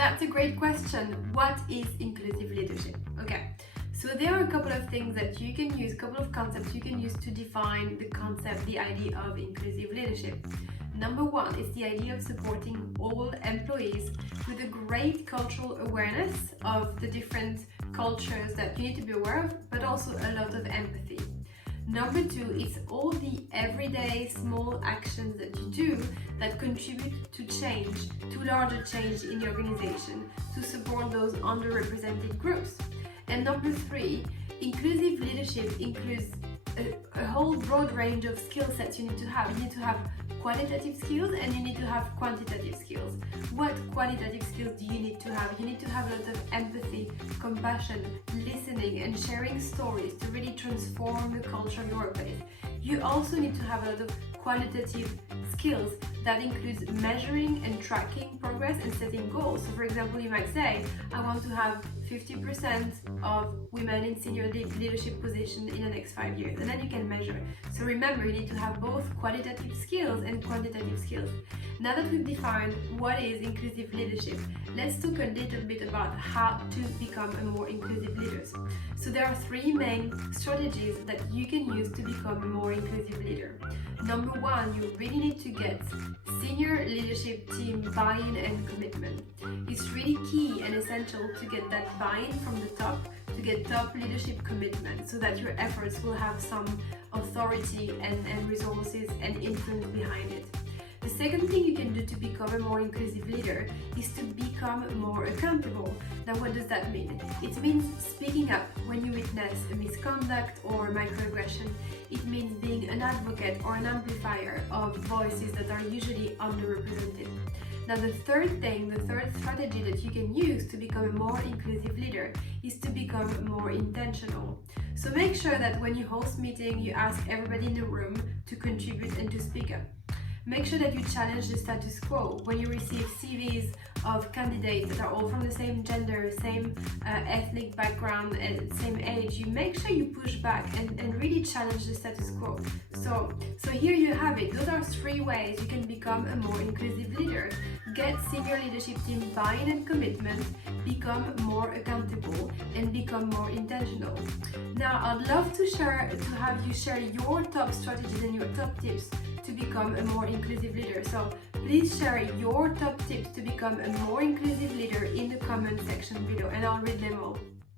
that's a great question. What is inclusive leadership? Okay, so there are a couple of things that you can use, a couple of concepts you can use to define the concept, the idea of inclusive leadership. Number one is the idea of supporting all employees with a great cultural awareness of the different cultures that you need to be aware of, but also a lot of empathy. Number two, it's all the everyday small actions that you do that contribute to change, to larger change in the organization, to support those underrepresented groups. And number three, inclusive leadership includes a whole broad range of skill sets you need to have. You need to have qualitative skills and you need to have quantitative skills. What qualitative skills do you need to have? You need to have a lot of empathy, compassion, listening and sharing stories to really transform the culture of your workplace. You also need to have a lot of qualitative skills that includes measuring and tracking progress and setting goals. So for example, you might say, I want to have 50% of women in senior leadership position in the next 5 years, and then you can measure. So remember, you need to have both qualitative skills and quantitative skills. Now that we've defined what is inclusive leadership, let's talk a little bit about how to become a more inclusive leader. So there are three main strategies that you can use to become a more inclusive leader. Number one, you really need to get senior leadership team buy-in and commitment. It's really key and essential to get that buy-in from the top, to get top leadership commitment so that your efforts will have some authority and resources and influence behind it. The second thing you can do to become a more inclusive leader is to become more accountable. Now, what does that mean? It means speaking up when you witness a misconduct or microaggression. It means being an advocate or an amplifier of voices that are usually underrepresented. Now, the third strategy that you can use to become a more inclusive leader is to become more intentional. So make sure that when you host meeting, you ask everybody in the room to contribute and to speak up. Make sure that you challenge the status quo. When you receive CVs of candidates that are all from the same gender, same ethnic background, and same age, you make sure you push back and really challenge the status quo. So here you have it. Those are three ways you can become a more inclusive leader. Get senior leadership team buy-in and commitment, become more accountable, and become more intentional. Now, I'd love to have you share your top strategies and your top tips to become a more inclusive leader. So please share your top tips to become a more inclusive leader in the comment section below and I'll read them all.